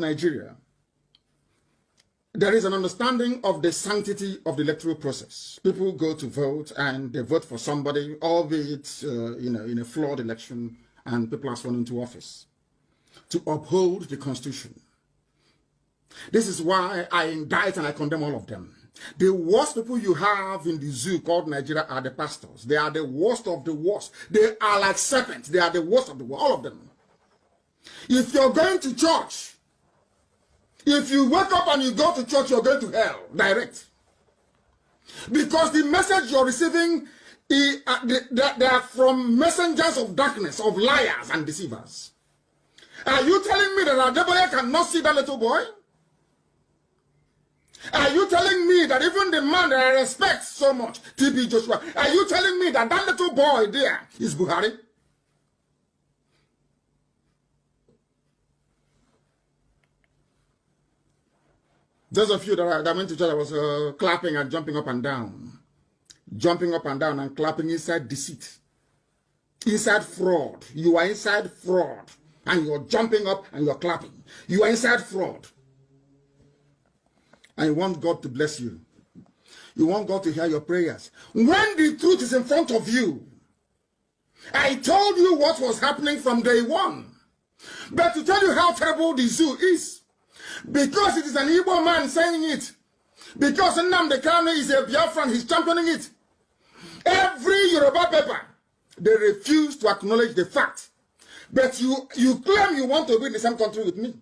Nigeria, there is an understanding of the sanctity of the electoral process. People go to vote and they vote for somebody, albeit in a flawed election, and people are sworn into office to uphold the Constitution. This is why I indict and I condemn all of them. The worst people you have in the zoo called Nigeria are the pastors. They are the worst of the worst. They are like serpents. They are the worst of the worst, all of them. If you're going to church, if you wake up and you go to church, you're going to hell, direct. Because the message you're receiving, they are from messengers of darkness, of liars and deceivers. Are you telling me that Adeboye cannot see that little boy? Are you telling me that even the man that I respect so much, TB Joshua, are you telling me that that little boy there is Buhari? Those of you that went to church, I was clapping and jumping up and down. Jumping up and down and clapping inside deceit. Inside fraud. You are inside fraud. And you're jumping up and you're clapping. You are inside fraud. And you want God to bless you. You want God to hear your prayers. When the truth is in front of you, I told you what was happening from day one. But to tell you how terrible the zoo is, because it is an Igbo man saying it, because Nnamdi Kanu is a Biafran, he's championing it. Every Yoruba paper, they refuse to acknowledge the fact. But you claim you want to be in the same country with me.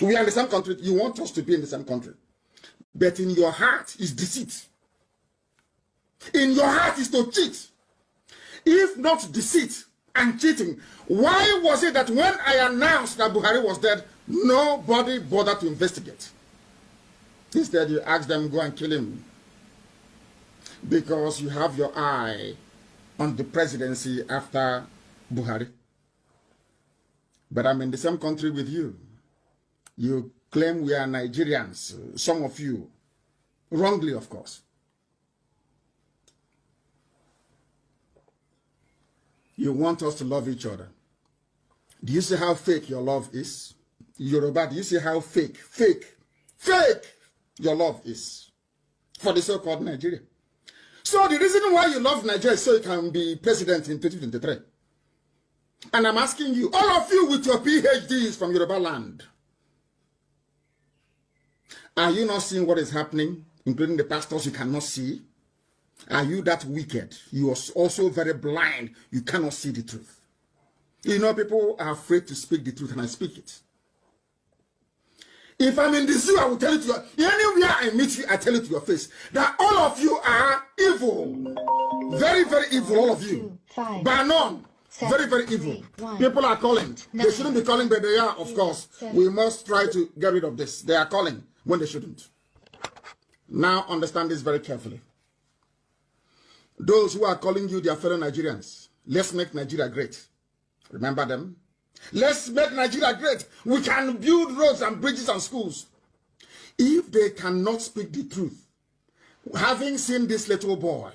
We are in the same country. You want us to be in the same country. But in your heart is deceit. In your heart is to cheat. If not deceit and cheating, why was it that when I announced that Buhari was dead, nobody bothered to investigate? Instead, you asked them, go and kill him. Because you have your eye on the presidency after Buhari. But I'm in the same country with you. You claim we are Nigerians, some of you, wrongly of course. You want us to love each other. Do you see how fake your love is? Yoruba, do you see how fake your love is for the so-called Nigeria? So the reason why you love Nigeria is so you can be president in 2023. And I'm asking you, all of you with your PhDs from Yoruba land, are you not seeing what is happening, including the pastors you cannot see? Are you that wicked? You are also very blind. You cannot see the truth. You know, people are afraid to speak the truth, and I speak it. If I'm in the zoo, I will tell it to you. Anywhere I meet you, I tell it to your face that all of you are evil. Very, very evil, all of you. By none. Very, very evil. People are calling. They shouldn't be calling, but they are, of course. We must try to get rid of this. They are calling when they shouldn't. Now understand this very carefully. Those who are calling you their fellow Nigerians, let's make Nigeria great. Remember them? Let's make Nigeria great. We can build roads and bridges and schools. If they cannot speak the truth, having seen this little boy,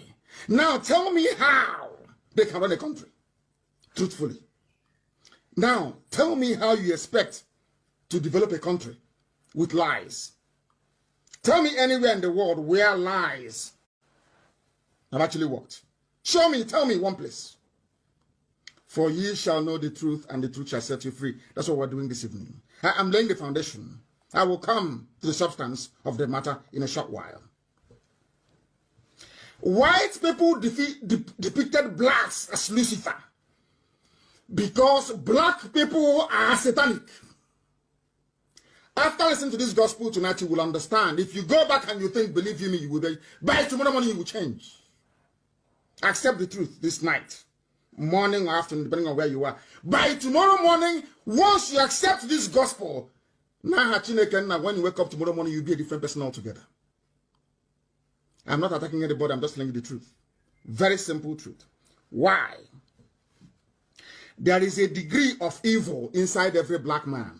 now tell me how they can run a country truthfully. Now tell me how you expect to develop a country with lies. Tell me anywhere in the world where lies have actually worked. Show me, tell me one place. For ye shall know the truth, and the truth shall set you free. That's what we're doing this evening. I am laying the foundation. I will come to the substance of the matter in a short while. White people depicted blacks as Lucifer because black people are satanic. After listening to this gospel tonight, you will understand. If you go back and you think, believe you me, you will be. By tomorrow morning, you will change. Accept the truth this night. Morning or afternoon, depending on where you are. By tomorrow morning, once you accept this gospel, when you wake up tomorrow morning, you'll be a different person altogether. I'm not attacking anybody, I'm just telling you the truth. Very simple truth. Why? There is a degree of evil inside every black man.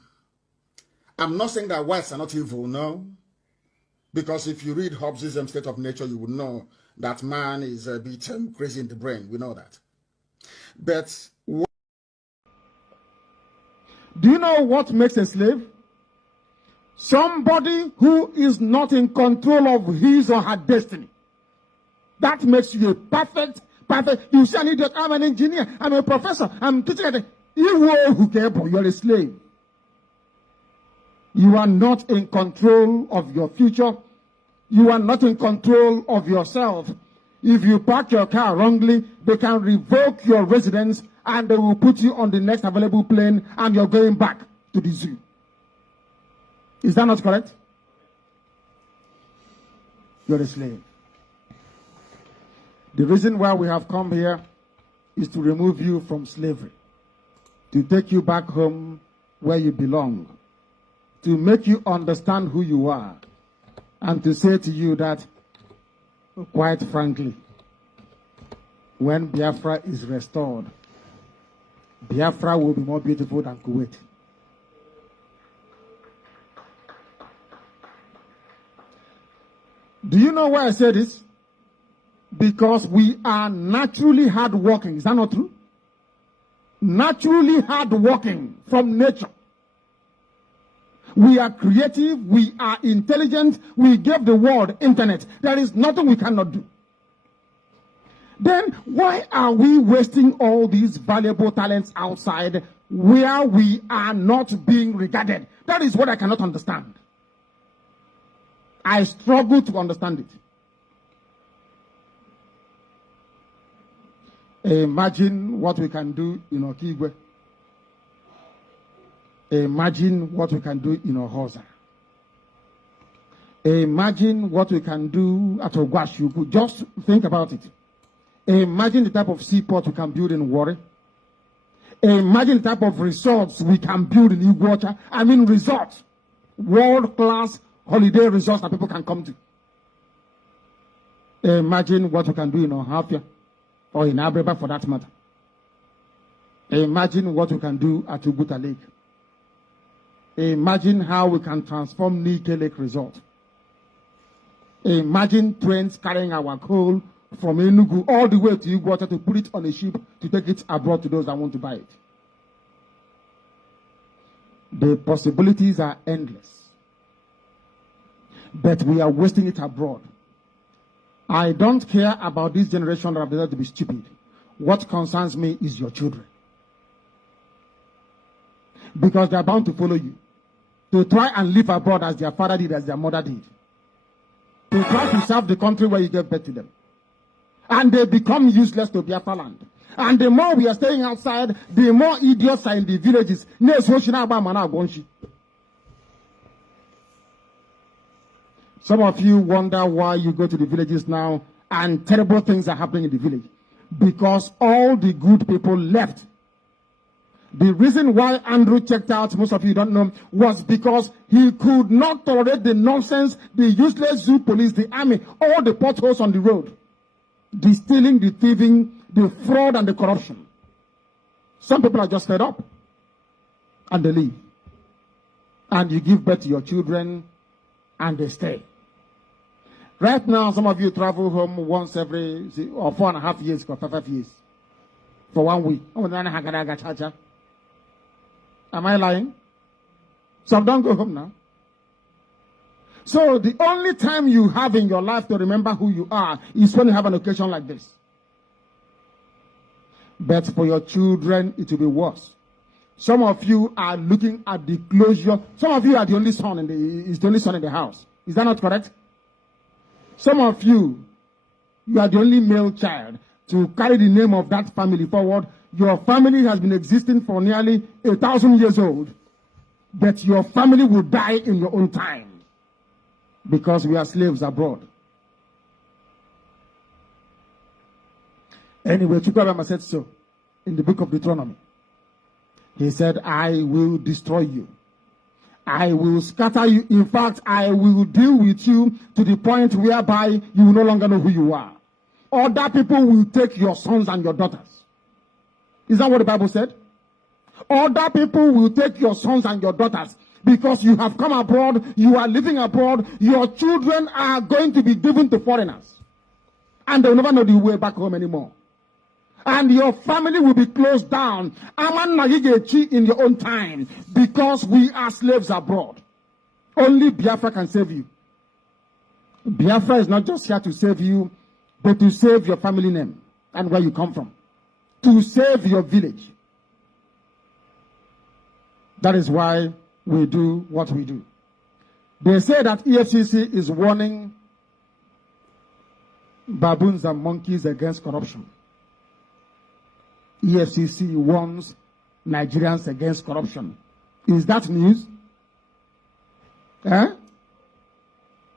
I'm not saying that whites are not evil, no. Because if you read Hobbes' State of Nature, you would know that man is a bit crazy in the brain. We know that. But Do you know what makes a slave? Somebody who is not in control of his or her destiny. That makes you a perfect. You say, an idiot, I'm an engineer, I'm a professor, I'm teaching at you are a slave. You are not in control of your future. You are not in control of yourself. If you park your car wrongly, they can revoke your residence and they will put you on the next available plane and you're going back to the zoo. Is that not correct? You're a slave. The reason why we have come here is to remove you from slavery, to take you back home where you belong, to make you understand who you are, and to say to you that, quite frankly, when Biafra is restored, Biafra will be more beautiful than Kuwait. Do you know why I say this? Because we are naturally hardworking. Is that not true? Naturally hardworking from nature. We are creative. We are intelligent. We gave the world internet. There is nothing we cannot do. Then why are we wasting all these valuable talents outside where we are not being regarded? That is what I cannot understand. I struggle to understand it. Imagine what we can do in Okigwe. Imagine what we can do in Ohoza. Imagine what we can do at Ogwashuku. Just think about it. Imagine the type of seaport we can build in Warri. Imagine the type of resorts we can build in Iguacha. I mean resorts. World-class holiday resorts that people can come to. Imagine what we can do in Ohafia. Or in Abreba for that matter. Imagine what we can do at Uguta Lake. Imagine how we can transform Nike Lake Resort. Imagine trains carrying our coal from Enugu all the way to Iguacha to put it on a ship to take it abroad to those that want to buy it. The possibilities are endless. But we are wasting it abroad. I don't care about this generation that have decided to be stupid. What concerns me is your children. Because they are bound to follow you. To try and live abroad as their father did, as their mother did. To try to serve the country where you gave birth to them. And they become useless to Biafra land. And the more we are staying outside, the more idiots are in the villages. Some of you wonder why you go to the villages now and terrible things are happening in the village. Because all the good people left. The reason why Andrew checked out, most of you don't know, was because he could not tolerate the nonsense, the useless zoo police, the army, all the potholes on the road. The stealing, the thieving, the fraud and the corruption. Some people are just fed up. And they leave. And you give birth to your children and they stay. Right now, some of you travel home once every, or 4.5 years, or 5 years. For 1 week. Am I lying? Some don't go home now. So the only time you have in your life to remember who you are is when you have an occasion like this. But for your children, it will be worse. Some of you are looking at the closure. Some of you are the only son is the only son in the house. Is that not correct? Some of you are the only male child to carry the name of that family forward. Your family has been existing for nearly 1,000 years old. But your family will die in your own time. Because we are slaves abroad. Anyway, Chukwuemeka said so in the book of Deuteronomy. He said, I will destroy you. I will scatter you. In fact, I will deal with you to the point whereby you will no longer know who you are. Other people will take your sons and your daughters. Is that what the Bible said? Other people will take your sons and your daughters because you have come abroad, you are living abroad, your children are going to be given to foreigners. And they'll never know the way back home anymore. and your family will be closed down. In your own time, because we are slaves abroad. Only Biafra can save you. Biafra is not just here to save you, but to save your family name and where you come from. To save your village. That is why we do what we do. They say that EFCC is warning baboons and monkeys against corruption. EFCC warns Nigerians against corruption. Is that news? Eh?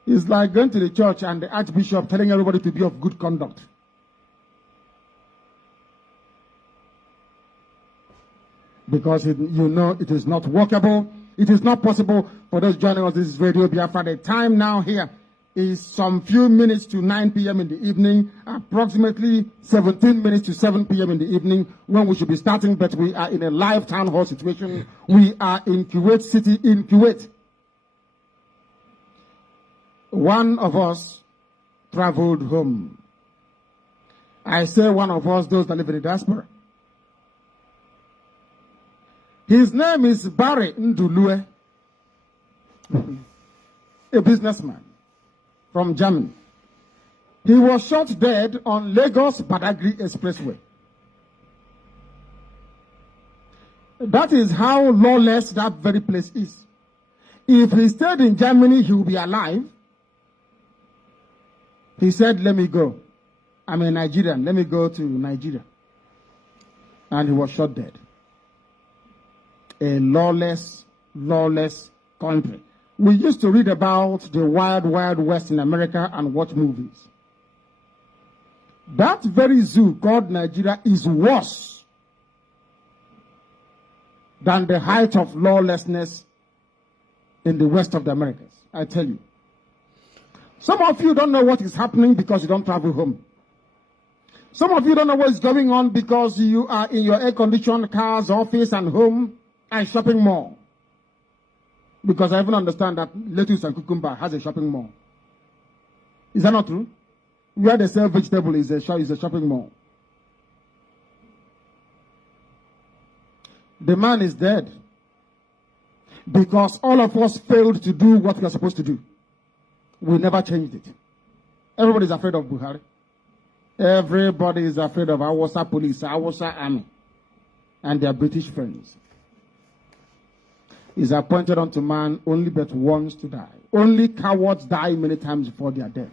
It's like going to the church and the archbishop telling everybody to be of good conduct. Because you know it is not workable. It is not possible for those joining us this Radio Biafra. The time now here is some few minutes to 9 p.m. in the evening, approximately 17 minutes to 7 p.m. in the evening when we should be starting, but we are in a live town hall situation. We are in Kuwait City, in Kuwait. One of us traveled home. I say one of us, those that live in the diaspora. His name is Barry Ndulue, a businessman from Germany. He was shot dead on Lagos-Badagry Expressway. That is how lawless that very place is. If he stayed in Germany, he would be alive. He said, let me go. I'm a Nigerian. Let me go to Nigeria. And he was shot dead. A lawless country. We used to read about the wild, wild west in America and watch movies. That very zoo called Nigeria is worse than the height of lawlessness in the west of the Americas. I tell you. Some of you don't know what is happening because you don't travel home. Some of you don't know what is going on because you are in your air-conditioned cars, office, and home, and shopping mall. Because I even understand that lettuce and cucumber has a shopping mall. Is that not true? Where they sell vegetable is a shopping mall. The man is dead because all of us failed to do what we are supposed to do. We never changed it. Everybody is afraid of Buhari. Everybody is afraid of Awasa police, Awasa army, and their British friends. Is appointed unto man only but once to die. Only cowards die many times before their death.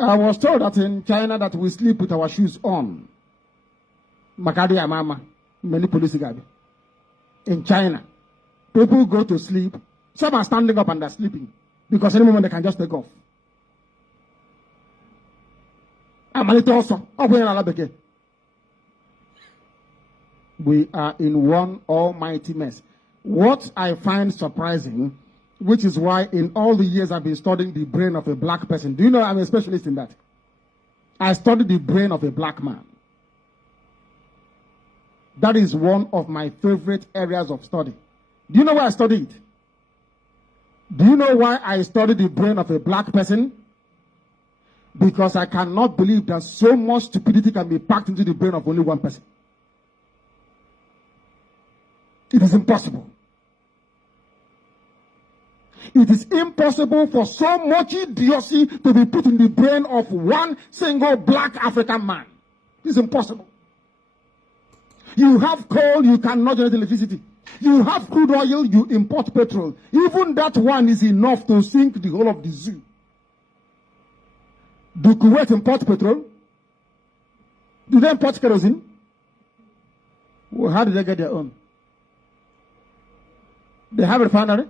I was told that in China that we sleep with our shoes on. Makadi Amama, many police gabi. In China, people go to sleep. Some are standing up and they're sleeping because any moment they can just take off. We are in one almighty mess. What I find surprising, which is why in all the years I've been studying the brain of a black person. Do you know I'm a specialist in that? I studied the brain of a black man. That is one of my favorite areas of study. Do you know why I studied? Do you know why I studied the brain of a black person? Because I cannot believe that so much stupidity can be packed into the brain of only one person. It is impossible. It is impossible for so much idiocy to be put in the brain of one single black African man. It is impossible. You have coal, you cannot generate electricity. You have crude oil, you import petrol. Even that one is enough to sink the whole of the zoo. Do Kuwait import petrol? Do they import kerosene? Well, how did they get their own? They have a refinery.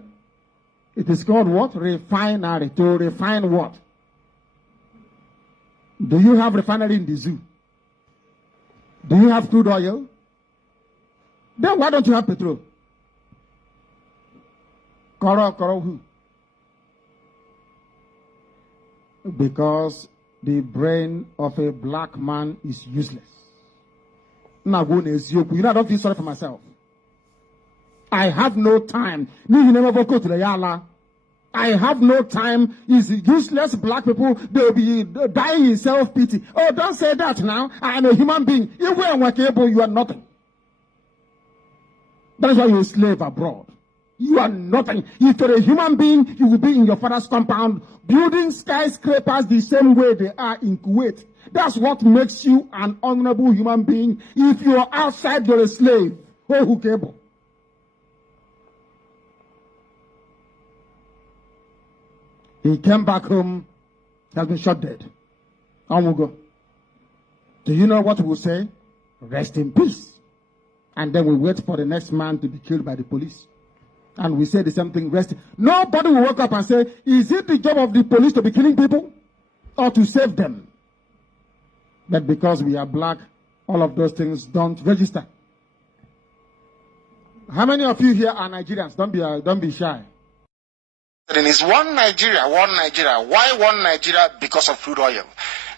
It is called what? Refinery. To refine what? Do you have refinery in the zoo? Do you have crude oil? Then why don't you have petrol? Koro who? Because the brain of a black man is useless. You know, I don't feel sorry for myself. I have no time. I I have no time. It's useless black people. They'll be dying in self-pity. Oh, don't say that now. I'm a human being. If we are workable, you are nothing. That is why you're a slave abroad. You are nothing. If you're a human being, you will be in your father's compound, building skyscrapers the same way they are in Kuwait. That's what makes you an honorable human being. If you're outside, you're a slave. Oh, who cable? He came back home, has been shot dead. On we go. Do you know what we will say? Rest in peace. And then we wait for the next man to be killed by the police. And we say the same thing, rest. Nobody will wake up and say, is it the job of the police to be killing people or to save them? But because we are black, all of those things don't register. How many of you here are Nigerians? Don't be shy. Then it's one Nigeria, one Nigeria. Why one Nigeria? Because of crude oil.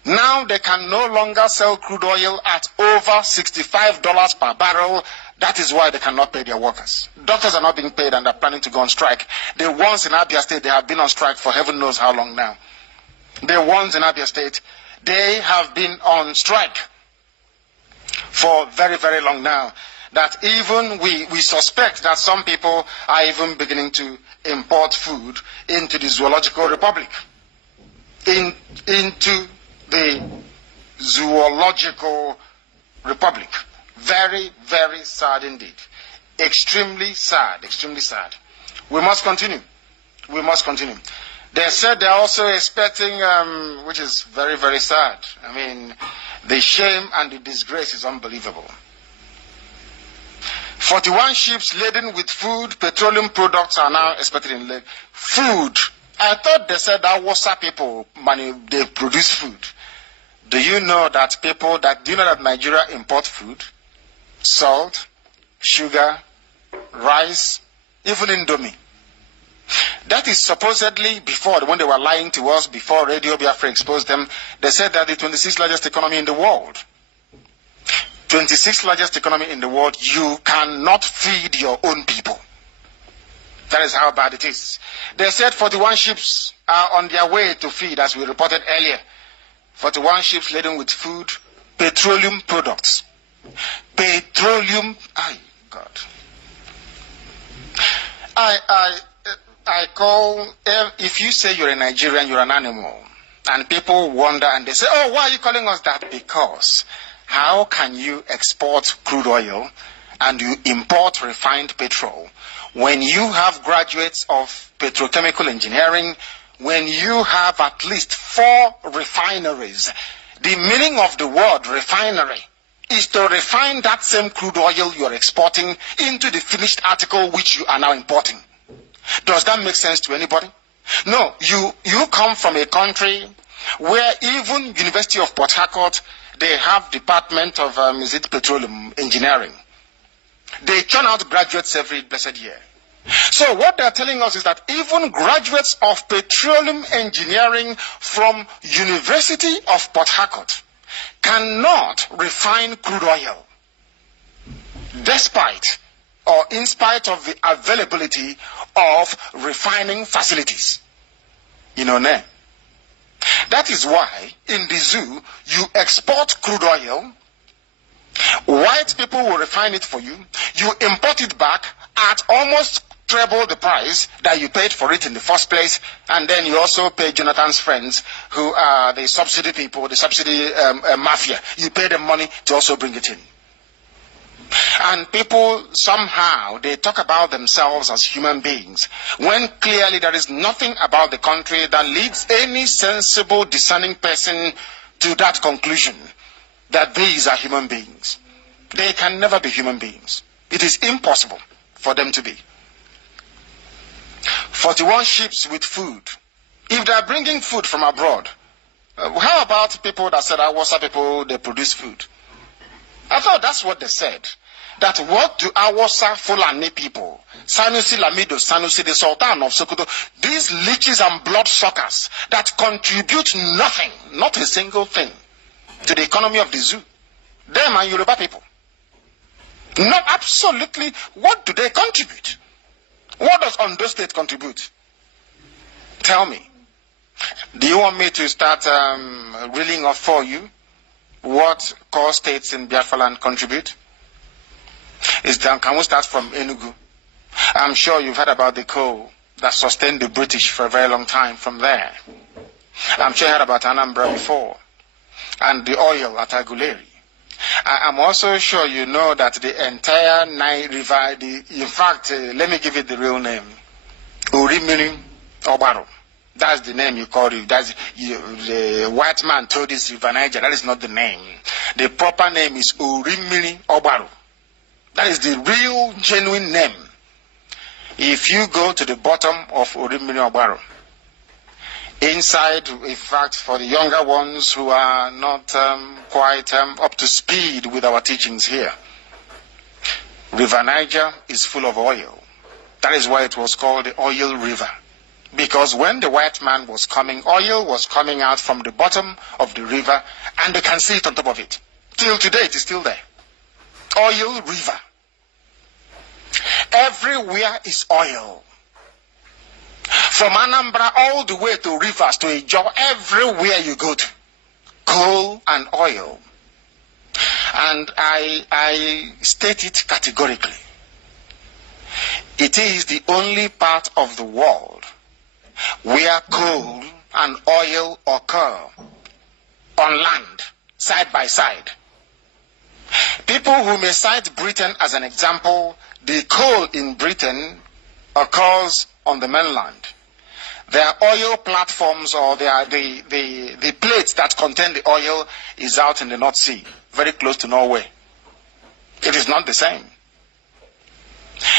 Now they can no longer sell crude oil at over $65 per barrel. That is why they cannot pay their workers. Doctors are not being paid and they're planning to go on strike. The ones in Abia State, they have been on strike for heaven knows how long now. The ones in Abia State, they have been on strike for very, very long now. That even we suspect that some people are even beginning to import food into the Zoological Republic. Into the Zoological Republic. Very, very sad indeed. Extremely sad, extremely sad. We must continue. We must continue. They said they're also expecting, which is very, very sad. I mean, the shame and the disgrace is unbelievable. 41 ships laden with food, petroleum products are now expected in Lake. Food. I thought they said that Wasa people, they produce food. Do you know that Nigeria import food? Salt, sugar, rice, even Indomie. That is supposedly before, when they were lying to us, before Radio Biafra exposed them, they said that the 26th largest economy in the world. 26th largest economy in the world, you cannot feed your own people. That is how bad it is. They said 41 ships are on their way to feed, as we reported earlier. 41 ships laden with food, petroleum products. Petroleum, God. I call, if you say you're a Nigerian, you're an animal. And people wonder and they say, oh, why are you calling us that? Because how can you export crude oil and you import refined petrol when you have graduates of petrochemical engineering, when you have at least 4 refineries? The meaning of the word refinery is to refine that same crude oil you're exporting into the finished article which you are now importing. Does that make sense to anybody? No, you come from a country where even University of Port Harcourt, they have Department of Petroleum Engineering. They churn out graduates every blessed year. So what they're telling us is that even graduates of petroleum engineering from University of Port Harcourt cannot refine crude oil, despite or in spite of the availability of refining facilities. You know, that is why in the zoo you export crude oil, white people will refine it for you, you import it back at almost treble the price that you paid for it in the first place, and then you also pay Jonathan's friends who are the subsidy people, the subsidy mafia. You pay them money to also bring it in. And people somehow, they talk about themselves as human beings, when clearly there is nothing about the country that leads any sensible, discerning person to that conclusion, that these are human beings. They can never be human beings. It is impossible for them to be. 41 ships with food. If they are bringing food from abroad, how about people that said, Awasa people, they produce food? I thought that's what they said. That what do Awasa Fulani people, Sanusi Lamido, Sanusi the Sultan of Sokoto, these leeches and bloodsuckers that contribute nothing, not a single thing, to the economy of the zoo, them and Yoruba people. Not absolutely, what do they contribute? What does Ondo State contribute? tell me, do you want me to start reeling off for you what core states in Biafra land contribute? Can we start from Enugu? I'm sure you've heard about the coal that sustained the British for a very long time from there. I'm sure you heard about Anambra before, and the oil at Aguleri. I'm also sure you know that the entire Nile River, in fact, let me give it the real name, Urimiri Obaro. That's the name you call it. The white man told this River Niger. That is not the name. The proper name is Urimiri Obaro. That is the real, genuine name. If you go to the bottom of Urimiri Obaro, inside, in fact, for the younger ones who are not quite up to speed with our teachings here, River Niger is full of oil. That is why it was called the Oil River. Because when the white man was coming, oil was coming out from the bottom of the river, and they can see it on top of it. Till today, it is still there. Oil River. Everywhere is oil. From Anambra all the way to rivers, to Ijaw, everywhere you go to, coal and oil. And I state it categorically. It is the only part of the world where coal and oil occur on land, side by side. People who may cite Britain as an example, the coal in Britain occurs on the mainland. Their oil platforms, or the plates that contain the oil, is out in the North Sea, very close to Norway. It is not the same.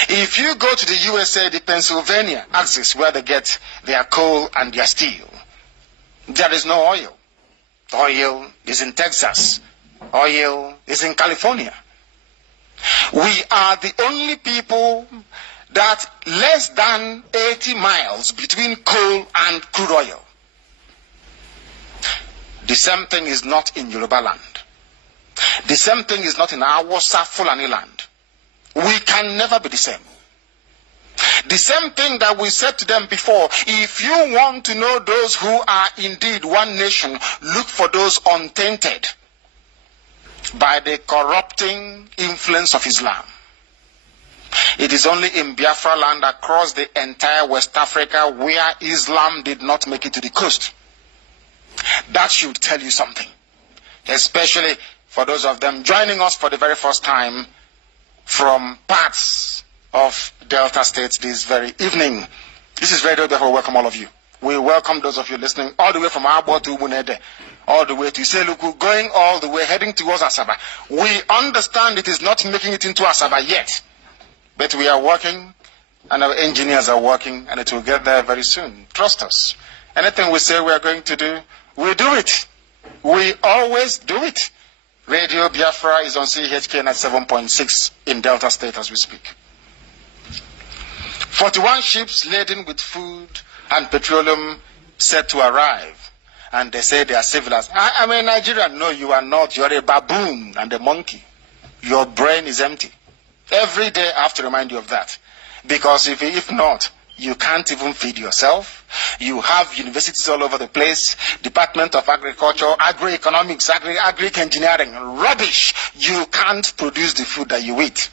If you go to the USA, the Pennsylvania axis, where they get their coal and their steel, there is no oil. Oil is in Texas. Oil is in California. We are the only people that less than 80 miles between coal and crude oil. The same thing is not in Yoruba land. The same thing is not in Awasa Fulani land. We can never be the same. The same thing that we said to them before, if you want to know those who are indeed one nation, look for those untainted by the corrupting influence of Islam. It is only in Biafra land across the entire West Africa where Islam did not make it to the coast. That should tell you something, especially for those of them joining us for the very first time from parts of Delta States this very evening. This is Radio Biafra. Welcome all of you. We welcome those of you listening all the way from Abo to Ubunede, all the way to Iseluku, going all the way, heading towards Asaba. We understand it is not making it into Asaba yet, but we are working, and our engineers are working, and it will get there very soon. Trust us. Anything we say we are going to do, we do it. We always do it. Radio Biafra is on CHK 97.6 in Delta State as we speak. 41 ships laden with food and petroleum set to arrive. And they say they are civilians. I'm a Nigerian. No, you are not. You are a baboon and a monkey. Your brain is empty. Every day I have to remind you of that. Because if not, you can't even feed yourself. You have universities all over the place, Department of Agriculture, agroeconomics, agri-engineering, rubbish. You can't produce the food that you eat.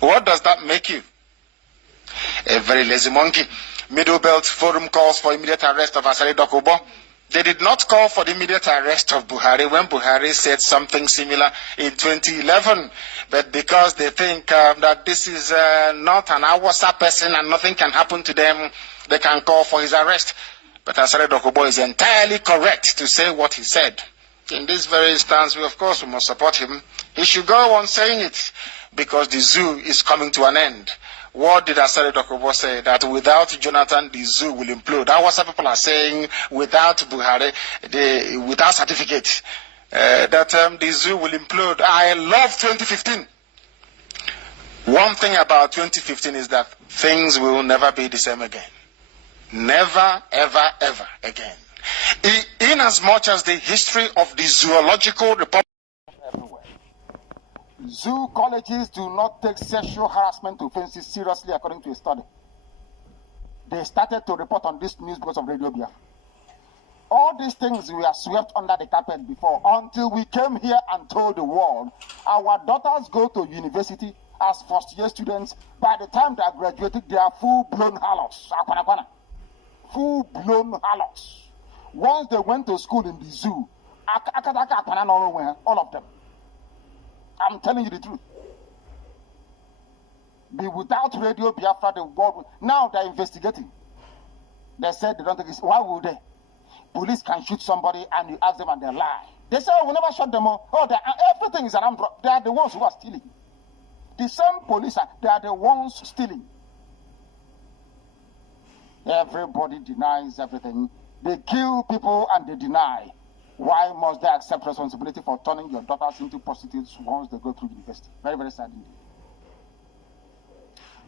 What does that make you? A very lazy monkey. Middle Belt Forum calls for immediate arrest of Asari Dokubo. They did not call for the immediate arrest of Buhari when Buhari said something similar in 2011. But because they think that this is not an Awasa person and nothing can happen to them, they can call for his arrest. But Asari Dokubo is entirely correct to say what he said. In this very instance, we must support him. He should go on saying it because the zoo is coming to an end. What did Asari Dokubo say? That without Jonathan, the zoo will implode. Awasa people are saying without Buhari, without certificate, that the zoo will implode. I love 2015. One thing about 2015 is that things will never be the same again. Never, ever, ever again. In as much as the history of the zoological republic everywhere. Zoo colleges do not take sexual harassment offenses seriously according to a study. They started to report on this news because of Radio Biafra. All these things were swept under the carpet before, until we came here and told the world our daughters go to university as first-year students. By the time they are graduating, they are full-blown harlots. Full-blown harlots. Once they went to school in the zoo, all of them. I'm telling you the truth. Be without Radio Biafra, the world. Now they're investigating. They said they don't think it's. Why would they? Police can shoot somebody and you ask them and they lie. They say, oh, we never shot them all. Oh, everything is an armed. They are the ones who are stealing. The same police, they are the ones stealing. Everybody denies everything. They kill people and they deny. Why must they accept responsibility for turning your daughters into prostitutes once they go through university? Very, very sad indeed.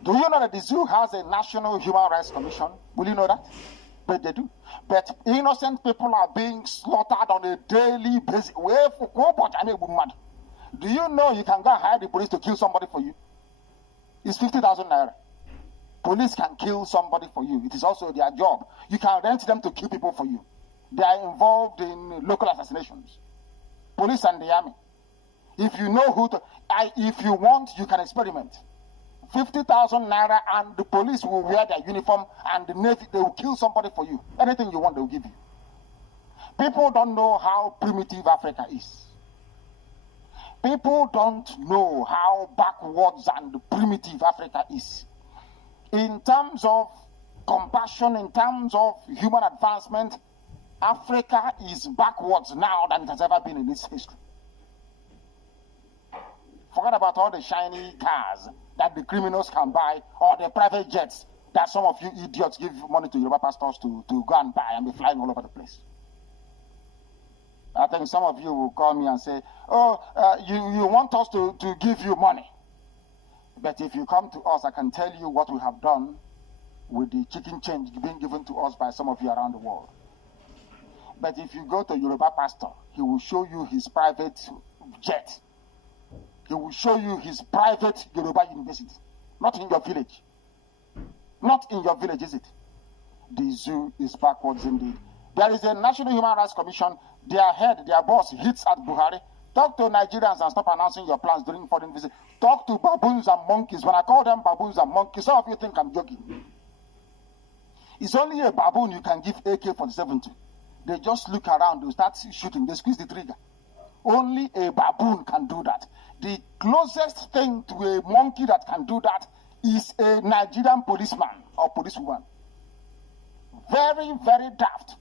Do you know that the zoo has a National Human Rights Commission? Will you know that? But they do. But innocent people are being slaughtered on a daily basis. Do you know you can go and hire the police to kill somebody for you? It's 50,000 naira. Police can kill somebody for you. It is also their job. You can rent them to kill people for you. They are involved in local assassinations. Police and the army. If you know who to, if you want, you can experiment. 50,000 naira and the police will wear their uniform and the Navy, they will kill somebody for you. Anything you want, they will give you. People don't know how primitive Africa is. People don't know how backwards and primitive Africa is. In terms of compassion, in terms of human advancement, Africa is backwards now than it has ever been in its history. Forget about all the shiny cars that the criminals can buy, or the private jets that some of you idiots give money to Yoruba pastors to go and buy and be flying all over the place. I think some of you will call me and say, oh, you want us to give you money. But if you come to us, I can tell you what we have done with the chicken change being given to us by some of you around the world. But if you go to Yoruba pastor, he will show you his private jet. He will show you his private Yoruba university. Not in your village. Not in your village, is it? The zoo is backwards indeed. There is a National Human Rights Commission. Their head, their boss, hits at Buhari. Talk to Nigerians and stop announcing your plans during foreign visits. Talk to baboons and monkeys. When I call them baboons and monkeys, some of you think I'm joking. It's only a baboon you can give AK-47 to. They just look around, they start shooting, they squeeze the trigger. Only a baboon can do that. The closest thing to a monkey that can do that is a Nigerian policeman or policewoman. Very, very daft.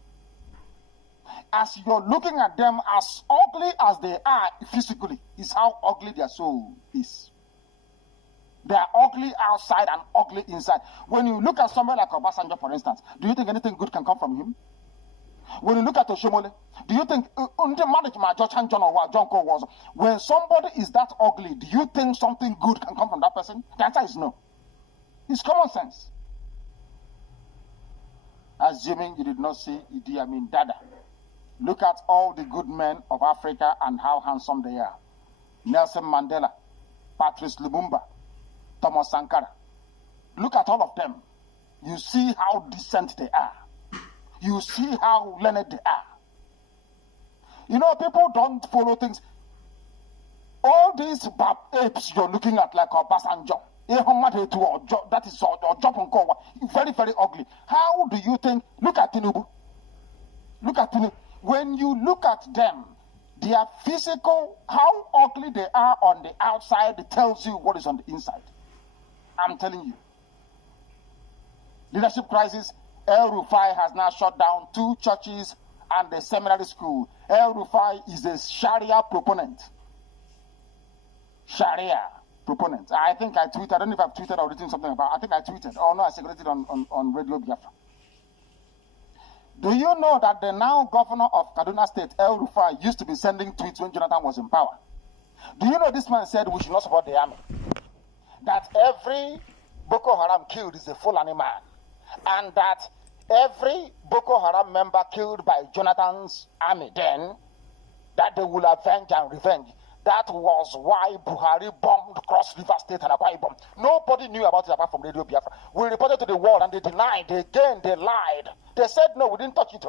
As you're looking at them, as ugly as they are physically, is how ugly their soul is. They are ugly outside and ugly inside. When you look at somebody like Obasanjo, for instance, do you think anything good can come from him? When you look at Oshomole, do you think when somebody is that ugly, do you think something good can come from that person? The answer is no. It's common sense. Assuming you did not see Idi Amin Dada. Look at all the good men of Africa and how handsome they are. Nelson Mandela, Patrice Lumumba, Thomas Sankara. Look at all of them. You see how decent they are. You see how learned they are. You know, people don't follow things. All these apes you're looking at, like Obasanjo, that is very, very ugly. How do you think? Look at Tinubu. Look at Tinubu. When you look at them, their physical, how ugly they are on the outside, it tells you what is on the inside. I'm telling you. Leadership crisis. El Rufai has now shut down 2 churches and a seminary school. El Rufai is a Sharia proponent. Sharia proponent. I think I tweeted, I don't know if I've tweeted or written something about it. I think I tweeted. Oh no, I circulated on Radio Biafra. Do you know that the now governor of Kaduna State, El Rufai, used to be sending tweets when Jonathan was in power? Do you know this man said we should not support the army? That every Boko Haram killed is a Fulani man. And that every Boko Haram member killed by Jonathan's army then, that they will avenge and revenge. That was why Buhari bombed Cross River State and Akwa Ibom. Nobody knew about it apart from Radio Biafra. We reported to the world and they denied. They lied. They said, no, we didn't touch it.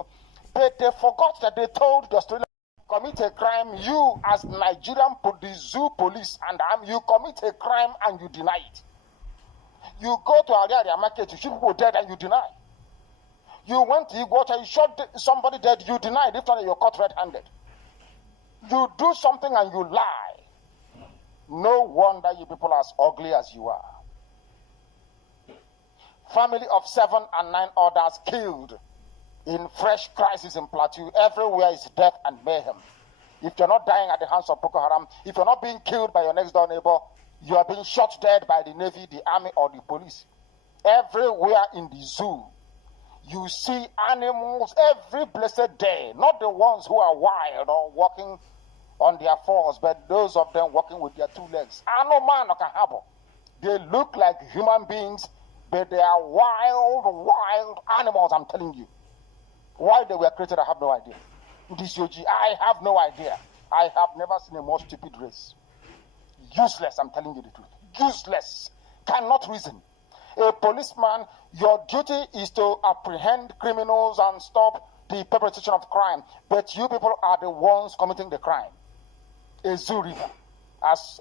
But they forgot that they told the Australian, commit a crime, you as Nigerian zoo police and you commit a crime and you deny it. You go to Ariaria market, you shoot people dead and you deny. You went to Iguacha, you shot somebody dead, you deny it. If not, you're caught red-handed. You do something and you lie. No wonder you people are as ugly as you are. Family of 7 and 9 others killed in fresh crisis in Plateau. Everywhere is death and mayhem. If you're not dying at the hands of Boko Haram, if you're not being killed by your next door neighbor, you are being shot dead by the Navy, the Army, or the police. Everywhere in the zoo, you see animals every blessed day, not the ones who are wild or walking on their fours, but those of them walking with their 2 legs. They look like human beings, but they are wild animals, I'm telling you. Why they were created, I have no idea. I have no idea. I have never seen a more stupid race. Useless, I'm telling you the truth. Useless. Cannot reason. A policeman, your duty is to apprehend criminals and stop the perpetration of crime. But you people are the ones committing the crime. A zoo river,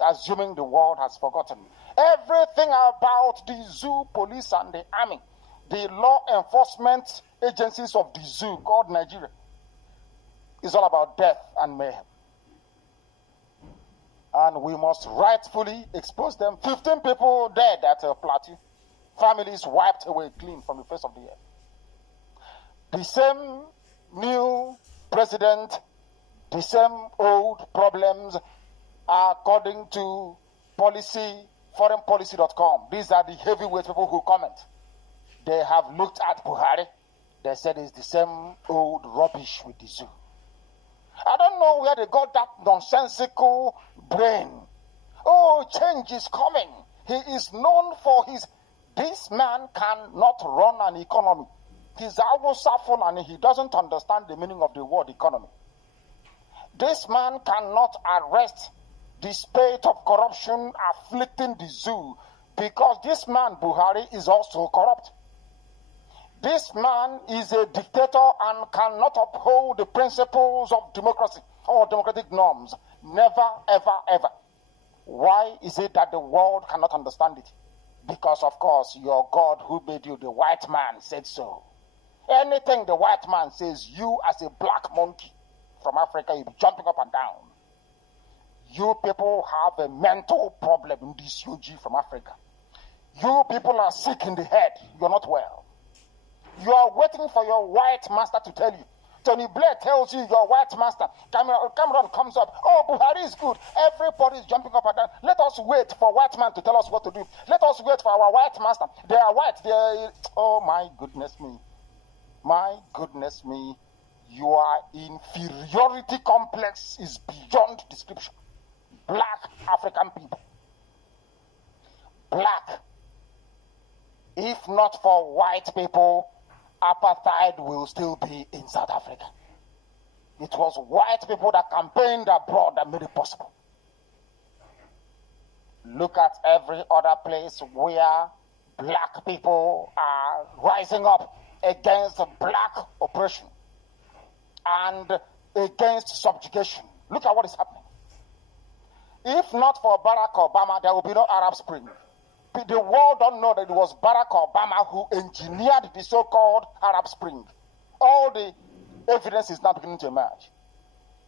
assuming the world has forgotten. Everything about the zoo, police, and the army, the law enforcement agencies of the zoo called Nigeria, is all about death and mayhem. And we must rightfully expose them. 15 people dead at a Plateau. Families wiped away clean from the face of the earth. The same new president, the same old problems, according to foreignpolicy.com. These are the heavyweight people who comment. They have looked at Buhari. They said it's the same old rubbish with the zoo. I don't know where they got that nonsensical brain. Oh, change is coming. He is known for his... This man cannot run an economy. He's Awosafun and he doesn't understand the meaning of the word economy. This man cannot arrest the spate of corruption afflicting the zoo because this man, Buhari, is also corrupt. This man is a dictator and cannot uphold the principles of democracy or democratic norms. Never, ever, ever. Why is it that the world cannot understand it? Because, of course, your God who made you, the white man, said so. Anything the white man says, you as a black monkey from Africa, you'll be jumping up and down. You people have a mental problem in this UG from Africa. You people are sick in the head. You're not well. You are waiting for your white master to tell you. Tony Blair tells you your white master. Cameron comes up. Oh, Buhari is good. Everybody is jumping up and down. Let us wait for white man to tell us what to do. Let us wait for our white master. They are white. Oh, my goodness me. My goodness me. Your inferiority complex is beyond description. Black African people. Black. If not for white people, apartheid will still be in South Africa. It was white people that campaigned abroad that made it possible. Look at every other place where black people are rising up against black oppression and against subjugation. Look at what is happening. If not for Barack Obama, there will be no Arab Spring. The world don't know that it was Barack Obama who engineered the so-called Arab Spring. All the evidence is now beginning to emerge.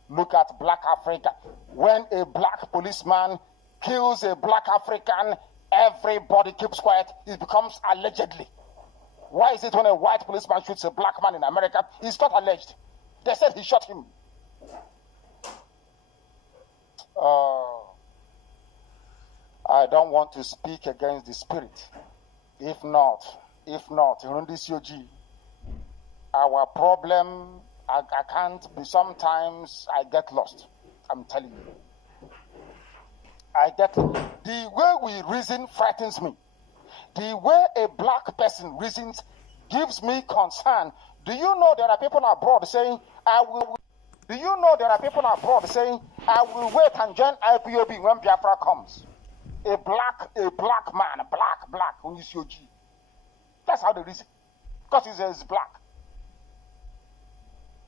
Look at black Africa. When a black policeman kills a black African, everybody keeps quiet. It becomes allegedly. Why is it when a white policeman shoots a black man in America, he's not alleged? They said he shot him. I don't want to speak against the spirit. If not, in this UG, our problem, I can't be, sometimes I get lost. I'm telling you. The way we reason frightens me. The way a black person reasons gives me concern. Do you know there are people abroad saying, I will wait and join IPOB when Biafra comes. A black man, black, who is your G. That's how they reason. Because he's black.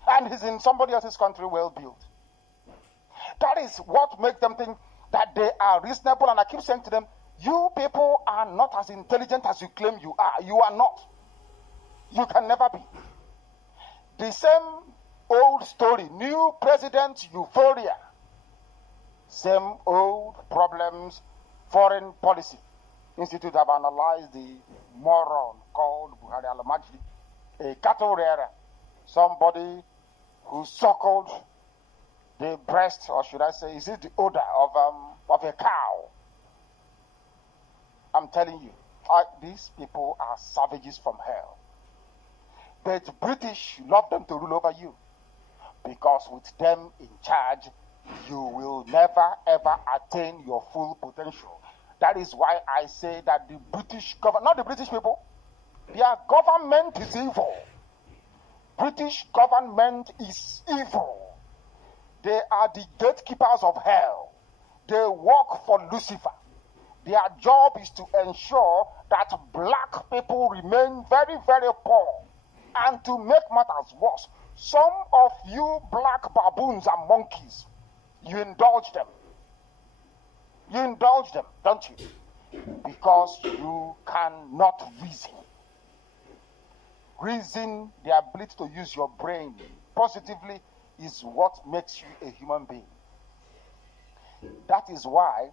And he's in somebody else's country well built. That is what makes them think that they are reasonable. And I keep saying to them, you people are not as intelligent as you claim you are. You are not. You can never be. The same old story, new president euphoria. Same old problems, foreign policy. Institute have analyzed the moron called Buhari al-Majdi, a cattle rearer, somebody who suckled the breast, or should I say, is it the odor of a cow? I'm telling you, these people are savages from hell. But the British love them to rule over you, because with them in charge, you will never ever attain your full potential. That is why I say that the British government, not the British people, their government is evil. British government is evil. They are the gatekeepers of hell. They work for Lucifer. Their job is to ensure that black people remain very, very poor. And to make matters worse, some of you black baboons and monkeys, you indulge them. You indulge them, don't you? Because you cannot reason. Reason, the ability to use your brain positively, is what makes you a human being. That is why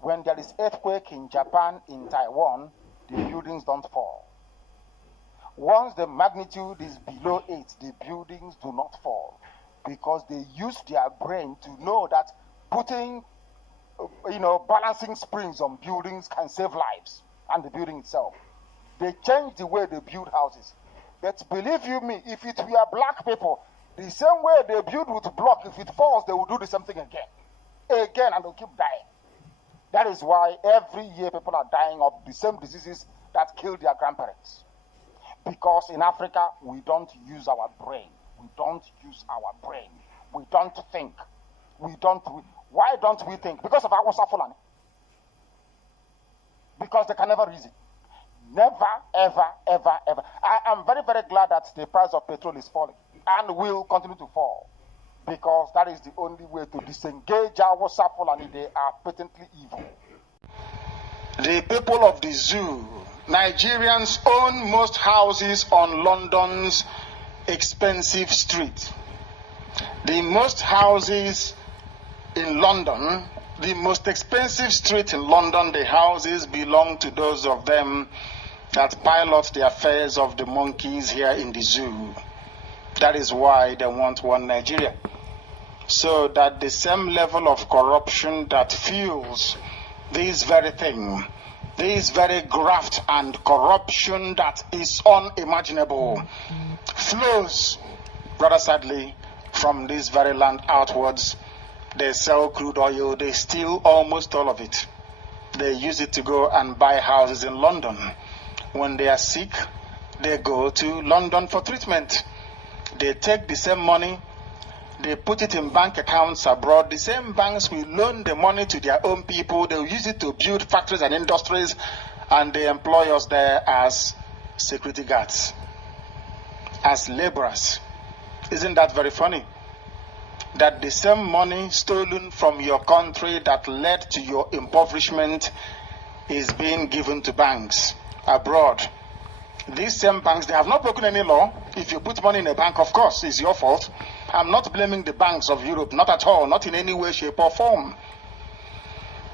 when there is earthquake in Japan, in Taiwan, the buildings don't fall. Once the magnitude is below 8, the buildings do not fall, because they use their brain to know that putting, balancing springs on buildings can save lives, and the building itself. They change the way they build houses. But believe you me, if it were black people, the same way they build with block, if it falls, they will do the same thing again, and they'll keep dying. That is why every year people are dying of the same diseases that killed their grandparents. Because in Africa, we don't use our brain. We don't use our brain. We don't think. Why don't we think? Because of our Fulani. Because they can never reason. Never, ever, ever, ever. I am very, very glad that the price of petrol is falling and will continue to fall. Because that is the only way to disengage our Fulani. They are patently evil. The people of the zoo, Nigerians own most houses on London's expensive street. The most houses in London, the most expensive street in London, the houses belong to those of them that pilot the affairs of the monkeys here in the zoo. That is why they want one Nigeria. So that the same level of corruption that fuels this very thing, this very graft and corruption that is unimaginable, flows, rather sadly, from this very land outwards. They sell crude oil, they steal almost all of it. They use it to go and buy houses in London. When they are sick, they go to London for treatment. They take the same money, they put it in bank accounts abroad. The same banks will loan the money to their own people. They will use it to build factories and industries, and they employ us there as security guards, as laborers. Isn't that very funny? That the same money stolen from your country that led to your impoverishment is being given to banks abroad. These same banks, they have not broken any law. If you put money in a bank, of course, it's your fault. I'm not blaming the banks of Europe, not at all, not in any way, shape, or form.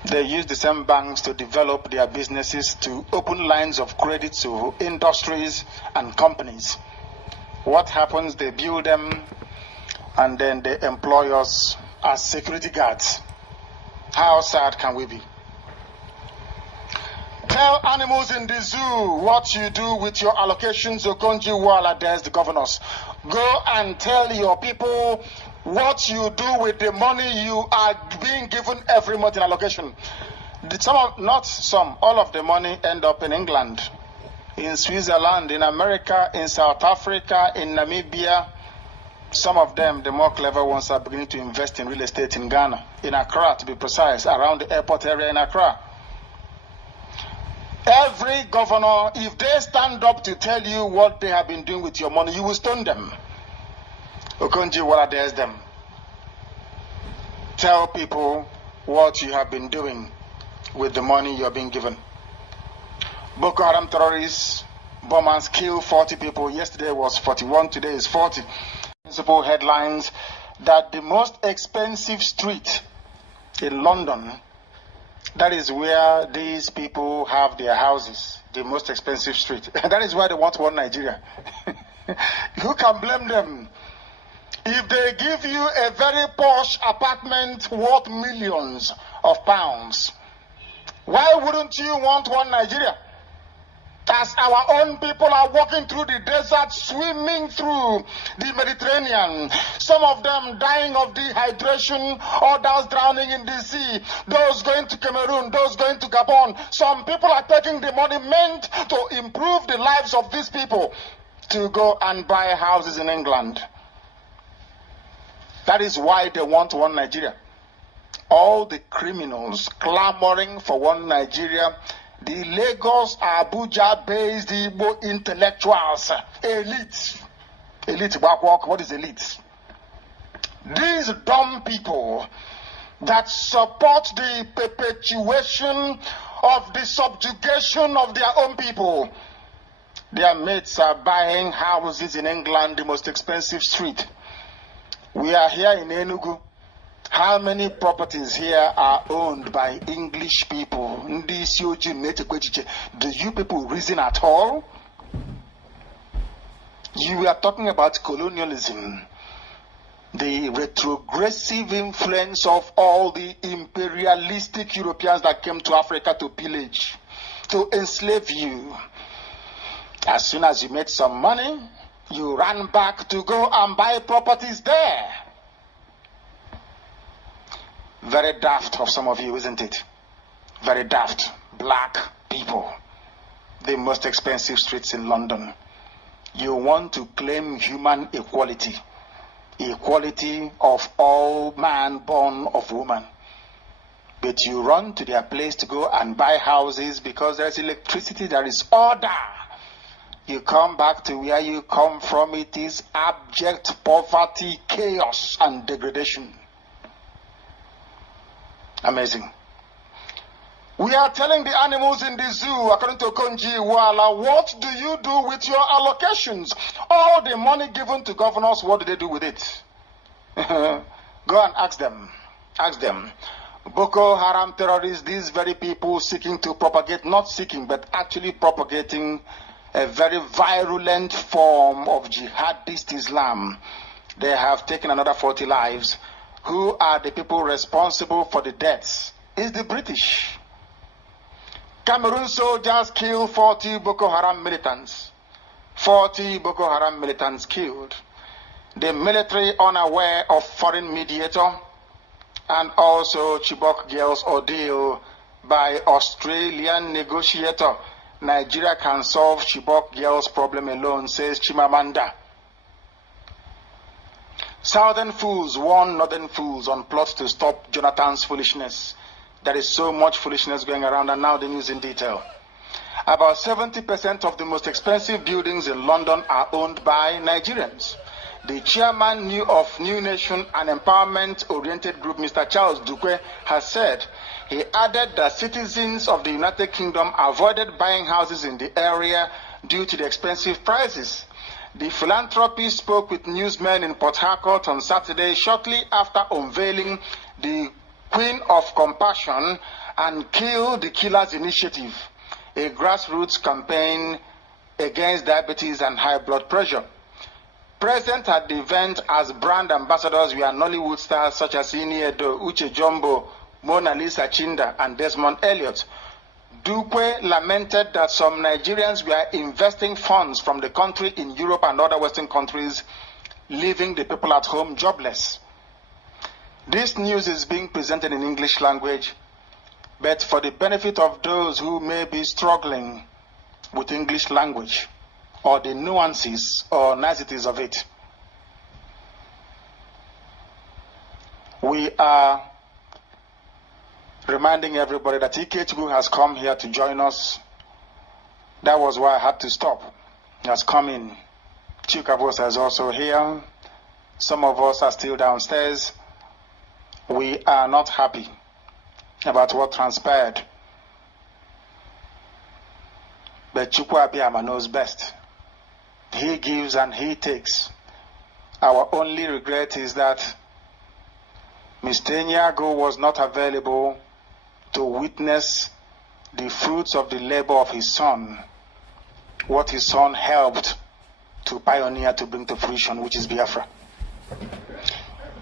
They use the same banks to develop their businesses, to open lines of credit to industries and companies. What happens? They build them, and then they employ us as security guards. How sad can we be? Tell animals in the zoo what you do with your allocations, Okonji Wala, there's the governors. Go and tell your people what you do with the money you are being given every month in allocation. All of the money end up in England, in Switzerland, in America, in South Africa, in Namibia, Some of them, the more clever ones, are beginning to invest in real estate in Ghana, in Accra to be precise, around the airport area in Accra. Every governor, if they stand up to tell you what they have been doing with your money, you will stone them. Okonji Wala dares them. Tell people what you have been doing with the money you are being given. Boko Haram terrorists, bombers kill 40 people. Yesterday was 41, today is 40. Principal headlines that the most expensive street in London, that is where these people have their houses, the most expensive street. That is why they want one Nigeria. Who can blame them? If they give you a very posh apartment worth millions of pounds, why wouldn't you want one Nigeria? As our own people are walking through the desert, swimming through the Mediterranean, some of them dying of dehydration, others drowning in the sea, those going to Cameroon, those going to Gabon. Some people are taking the money meant to improve the lives of these people to go and buy houses in England. That is why they want one Nigeria. All the criminals clamoring for one Nigeria, the Lagos, Abuja-based Igbo intellectuals, elite. Elite, what is elite? These dumb people that support the perpetuation of the subjugation of their own people. Their mates are buying houses in England, the most expensive street. We are here in Enugu. How many properties here are owned by English people? Do you people reason at all? You are talking about colonialism, the retrogressive influence of all the imperialistic Europeans that came to Africa to pillage, to enslave you. As soon as you made some money, you ran back to go and buy properties there. Very daft of some of you, isn't it? Very daft. Black people. The most expensive streets in London. You want to claim human equality. Equality of all man born of woman. But you run to their place to go and buy houses because there's electricity, there is order. You come back to where you come from. It is abject poverty, chaos, and degradation. Amazing. We are telling the animals in the zoo, according to Konji Wala, what do you do with your allocations? All the money given to governors, what do they do with it? Go and ask them. Ask them. Boko Haram terrorists, these very people seeking to propagate, not seeking, but actually propagating a very virulent form of jihadist Islam. They have taken another 40 lives. Who are the people responsible for the deaths? It's the British. Cameroon soldiers killed 40 Boko Haram militants. 40 Boko Haram militants killed. The military unaware of foreign mediator and also Chibok girls ordeal by Australian negotiator. Nigeria can solve Chibok girls' problem alone, says Chimamanda. Southern fools warn northern fools on plot to stop Jonathan's foolishness. There is so much foolishness going around, and now the news in detail. About 70% of the most expensive buildings in London are owned by Nigerians. The chairman of New Nation, an empowerment-oriented group, Mr. Charles Dukwe, has said. He added that citizens of the United Kingdom avoided buying houses in the area due to the expensive prices. The philanthropist spoke with newsmen in Port Harcourt on Saturday shortly after unveiling the Queen of Compassion and Kill the Killers Initiative, a grassroots campaign against diabetes and high blood pressure. Present at the event as brand ambassadors were Nollywood stars such as Ini Edo, Uche Jumbo, Mona Lisa Chinda, and Desmond Elliott. Dukwe lamented that some Nigerians were investing funds from the country in Europe and other Western countries, leaving the people at home jobless. This news is being presented in English language, but for the benefit of those who may be struggling with English language or the nuances or niceties of it. We are reminding everybody that Ikechukwu has come here to join us. That was why I had to stop. He has come in. Chikabos is also here. Some of us are still downstairs. We are not happy about what transpired. But Chukwu Abiyama knows best. He gives and he takes. Our only regret is that Mr. Nyago was not available to witness the fruits of the labor of his son, what his son helped to pioneer, to bring to fruition, which is Biafra.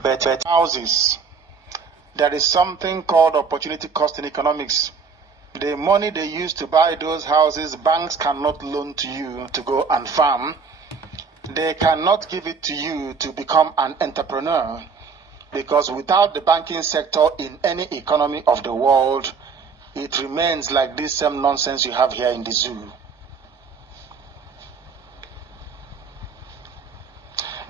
But houses, there is something called opportunity cost in economics. The money they use to buy those houses, banks cannot loan to you to go and farm. They cannot give it to you to become an entrepreneur, because without the banking sector in any economy of the world, it remains like this same nonsense you have here in the zoo.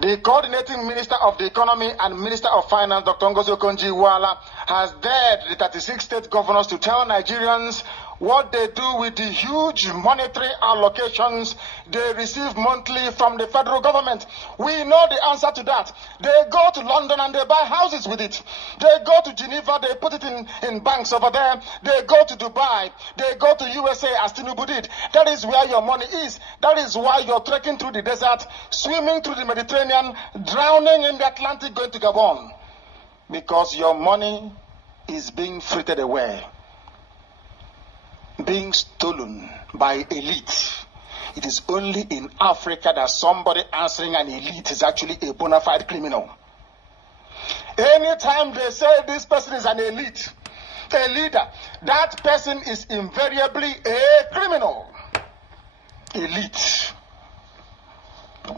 The coordinating minister of the economy and minister of finance, Dr. Ngozi Okonjo-Iweala, has dared the 36 state governors to tell Nigerians what they do with the huge monetary allocations they receive monthly from the federal government. We know the answer to that. They go to London and they buy houses with it. They go to Geneva, they put it in banks over there. They go to Dubai, they go to USA as Tinubu did. That is where your money is. That is why you're trekking through the desert, swimming through the Mediterranean, drowning in the Atlantic, going to Gabon. Because your money is being frittered away, being stolen by elite. It is only in Africa that somebody answering an elite is actually a bona fide criminal. Anytime they say this person is an elite, a leader, that person is invariably a criminal. Elite.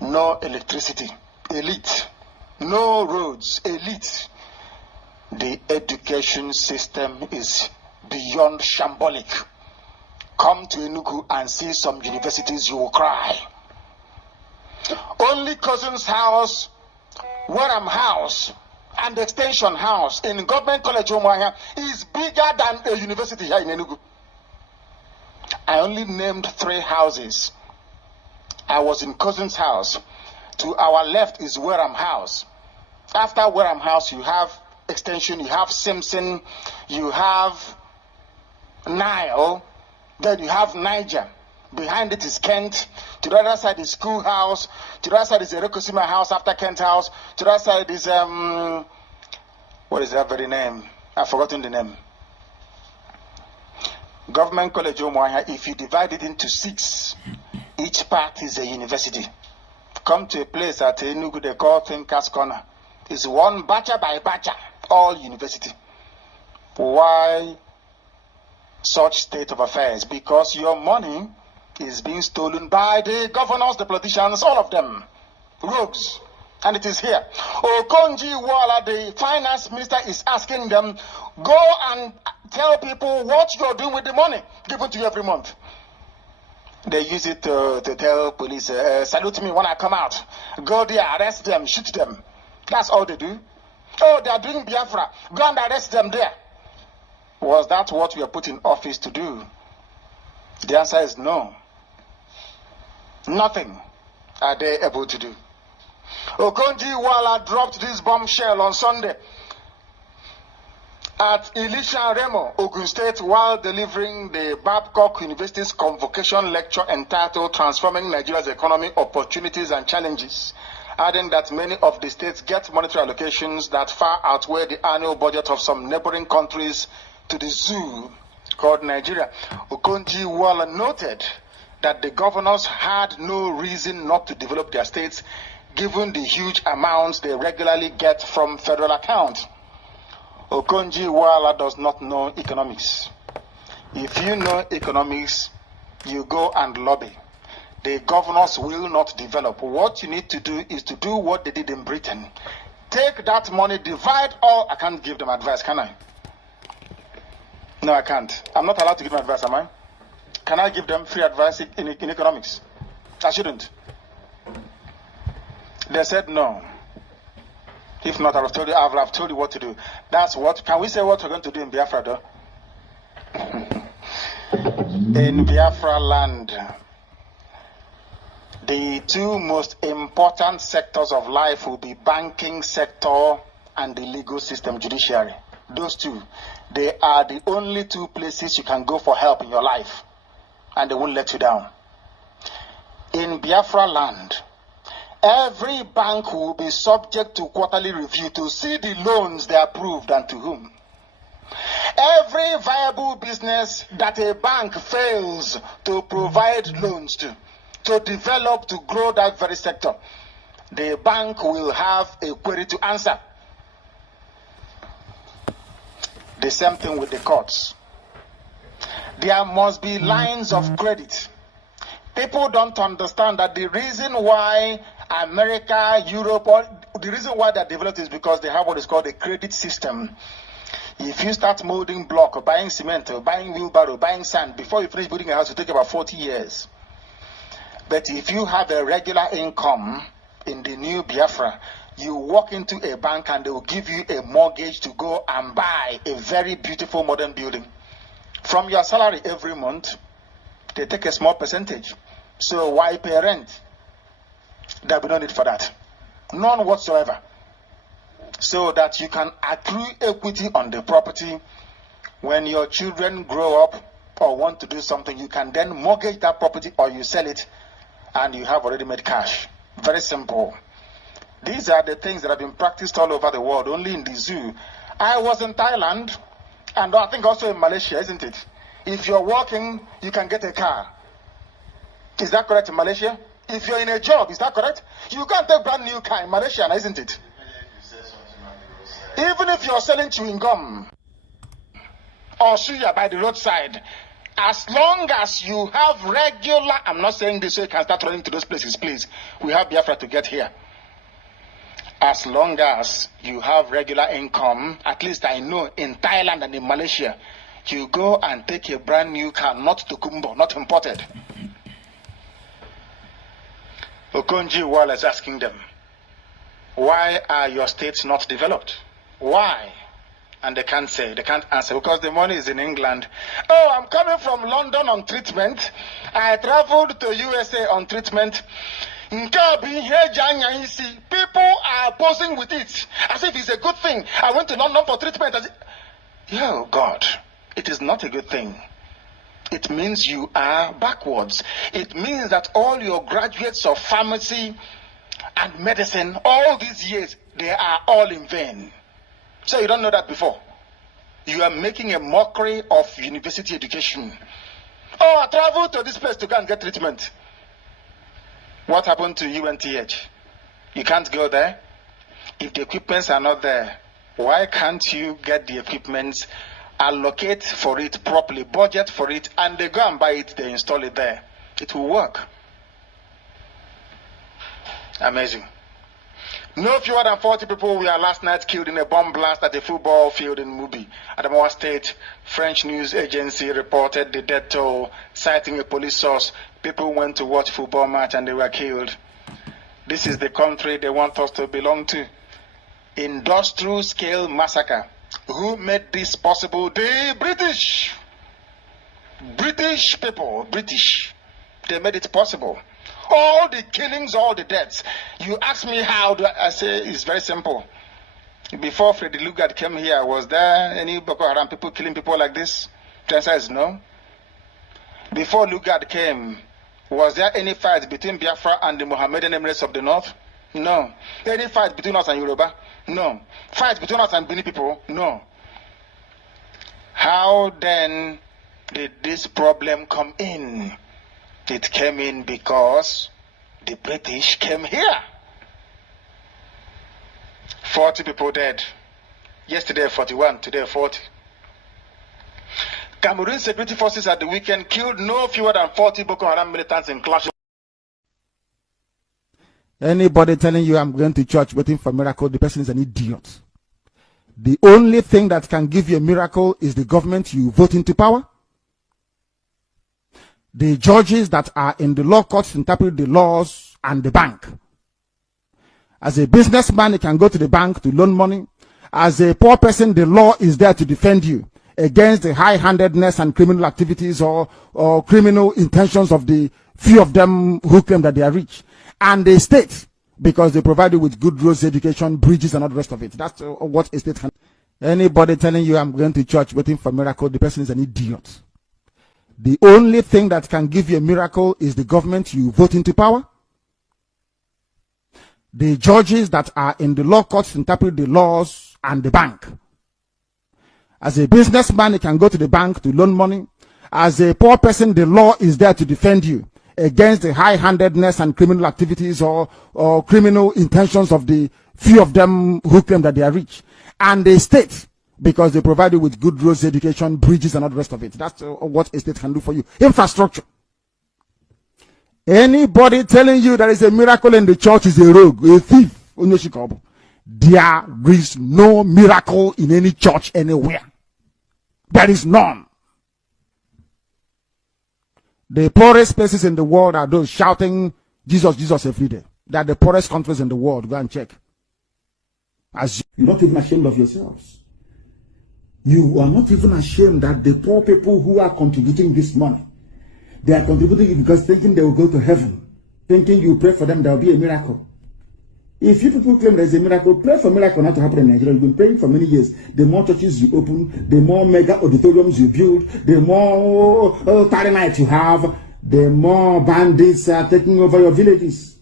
No electricity. Elite. No roads. Elite. The education system is beyond shambolic. Come to Enugu and see some universities, you will cry. Only Cousin's House, Wareham House, and Extension House in Government College Umuahia is bigger than a university here in Enugu. I only named 3 houses. I was in Cousin's House. To our left is Wareham House. After Wareham House, you have Extension, you have Simpson, you have Nile, then you have Niger. Behind it is Kent. To the other side is Schoolhouse. To the other side is Erokosima House after Kent House. To the other side is, what is that very name? I've forgotten the name. Government College Umuahia, if you divide it into 6, each part is a university. Come to a place at Enugu they call Thinkers Corner. It's one batcha by batcha, all university. Why such state of affairs? Because your money is being stolen by the governors, the politicians, all of them, rogues, and it is here. Okonjo-Iweala, the finance minister, is asking them, go and tell people what you're doing with the money given to you every month. They use it to tell police, salute me when I come out. Go there, arrest them, shoot them. That's all they do. Oh, they are doing Biafra. Go and arrest them there. Was that what we are put in office to do? The answer is no. Nothing are they able to do. Okonjo-Iweala dropped this bombshell on Sunday at Elisha Remo, Ogun State, while delivering the Babcock University's convocation lecture entitled Transforming Nigeria's Economy, Opportunities and Challenges, adding that many of the states get monetary allocations that far outweigh the annual budget of some neighboring countries to the zoo called Nigeria. Okonjo-Iweala noted that the governors had no reason not to develop their states given the huge amounts they regularly get from federal account. Okonjo-Iweala does not know economics. If you know economics, you go and lobby. The governors will not develop. What you need to do is to do what they did in Britain. Take that money, divide all. I can't give them advice, can I? No, I can't. I'm not allowed to give them advice, am I? Can I give them free advice in economics? I shouldn't. They said no. If not, I've told you what to do. That's what. Can we say what we're going to do in Biafra, though? In Biafra land, the two most important sectors of life will be banking sector and the legal system, judiciary. Those two, they are the only two places you can go for help in your life, and they won't let you down. In Biafra land, every bank will be subject to quarterly review to see the loans they approved and to whom. Every viable business that a bank fails to provide loans to develop, to grow that very sector, the bank will have a query to answer. The same thing with the courts. There must be lines of credit. People don't understand that the reason why America, Europe, or the reason why they're developed is because they have what is called a credit system. If you start molding block, or buying cement, or buying wheelbarrow, buying sand, before you finish building a house, it will take about 40 years. But if you have a regular income in the new Biafra, you walk into a bank and they will give you a mortgage to go and buy a very beautiful modern building. From your salary every month, they take a small percentage. So why pay rent? There will be no need for that. None whatsoever. So that you can accrue equity on the property. When your children grow up or want to do something, you can then mortgage that property or you sell it and you have already made cash. Very simple. These are the things that have been practiced all over the world, only in the zoo. I was in Thailand, and I think also in Malaysia, isn't it? If you're walking, you can get a car. Is that correct in Malaysia? If you're in a job, is that correct? You can't take a brand new car in Malaysia, isn't it? Even if you're selling chewing gum or suya by the roadside, as long as you have regular, I'm not saying this so you can start running to those places, please. We have Biafra to get here. As long as you have regular income, at least I know in Thailand and in Malaysia, you go and take a brand new car, not Tokumbo, not imported. Okonji Iweala is asking them, why are your states not developed? Why? And they can't say, they can't answer because the money is in England. Oh, I'm coming from London on treatment. I traveled to USA on treatment. People are posing with it as if it's a good thing. I went to London for treatment. Oh God, it is not a good thing. It means you are backwards. It means that all your graduates of pharmacy and medicine, all these years, they are all in vain. So you don't know that before. You are making a mockery of university education. Oh, I traveled to this place to go and get treatment. What happened to UNTH? You can't go there. If the equipments are not there, why can't you get the equipments, allocate for it properly, budget for it, and they go and buy it, they install it there? It will work. Amazing. No fewer than 40 people were last night killed in a bomb blast at a football field in Mubi, Adamawa State. French news agency reported the death toll, citing a police source. People went to watch football match and they were killed. This is the country they want us to belong to. Industrial scale massacre. Who made this possible? The British. British people, British. They made it possible. All the killings, all the deaths. You ask me how, I say it's very simple. Before Freddy Lugard came here, was there any Boko Haram people killing people like this? The answer is no. Before Lugard came, was there any fight between Biafra and the Mohammedan Emirates of the North? No. Any fight between us and Yoruba? No. Fight between us and Bini people? No. How then did this problem come in? It came in because the British came here. 40 people dead. Yesterday 41, today 40. Cameroon security forces at the weekend killed no fewer than 40 Boko Haram militants in clashes. Anybody telling you I'm going to church waiting for a miracle, the person is an idiot. The only thing that can give you a miracle is the government you vote into power. The judges that are in the law courts interpret the laws, and the bank. As a businessman, you can go to the bank to loan money. As a poor person, the law is there to defend you against the high-handedness and criminal activities or criminal intentions of the few of them who claim that they are rich. And the state, because they provide you with good roads, education, bridges, and all the rest of it. That's what a state can. Anybody telling you I'm going to church waiting for a miracle, the person is an idiot. The only thing that can give you a miracle is the government you vote into power. The judges that are in the law courts interpret the laws, and the bank. As a businessman, you can go to the bank to loan money. As a poor person, the law is there to defend you against the high-handedness and criminal activities or criminal intentions of the few of them who claim that they are rich. And the state, because they provide you with good roads, education, bridges, and all the rest of it. That's what a state can do for you. Infrastructure. Anybody telling you there is a miracle in the church is a rogue, a thief. There is no miracle in any church anywhere. There is none. The poorest places in the world are those shouting Jesus, Jesus every day. They are the poorest countries in the world. Go and check. As you're not even ashamed of yourselves. You are not even ashamed that the poor people who are contributing this money, they are contributing it because thinking they will go to heaven. Thinking you pray for them, there will be a miracle. If you people claim there's a miracle, pray for miracle not to happen in Nigeria. You've been praying for many years. The more churches you open, the more mega auditoriums you build, the more tarry night you have, the more bandits are taking over your villages.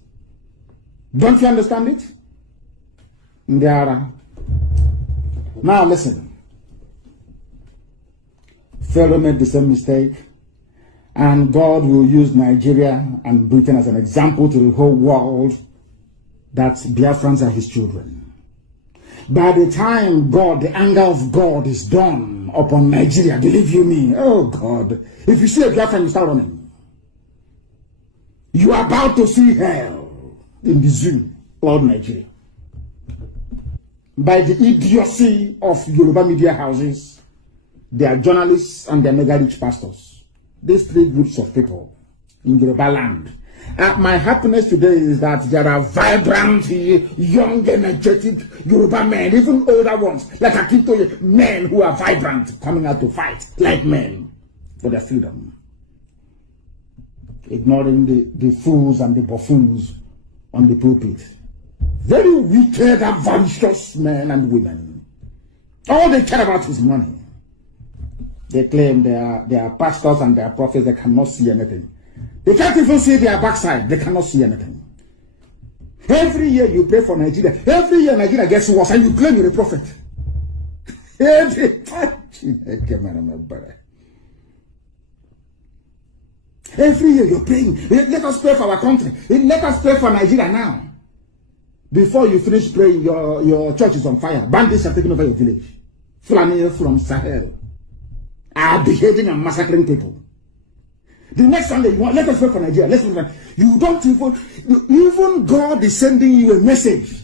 Don't you understand it? Now listen. Pharaoh made the same mistake, and God will use Nigeria and Britain as an example to the whole world that Biafrans are his children. By the time the anger of God is done upon Nigeria, believe you me, oh God, if you see a Biafran, you start running. You are about to see hell in the zoo, all Nigeria. By the idiocy of Yoruba media houses, their journalists and their mega rich pastors. These three groups of people in Yoruba land. My happiness today is that there are vibrant, young, energetic Yoruba men, even older ones, like Akintoye, men who are vibrant, coming out to fight like men for their freedom. Ignoring the fools and the buffoons on the pulpit. Very wicked, avaricious men and women. All they care about is money. They claim they are pastors and they are prophets, they cannot see anything. They can't even see their backside. They cannot see anything. Every year you pray for Nigeria. Every year Nigeria gets worse and you claim you're a prophet. Every year you're praying. Let us pray for our country. Let us pray for Nigeria now. Before you finish praying, your church is on fire. Bandits are taking over your village. Fulani from Sahel are beheading and massacring people. The next Sunday, you want, let us pray for Nigeria. Let's pray for, you don't even God is sending you a message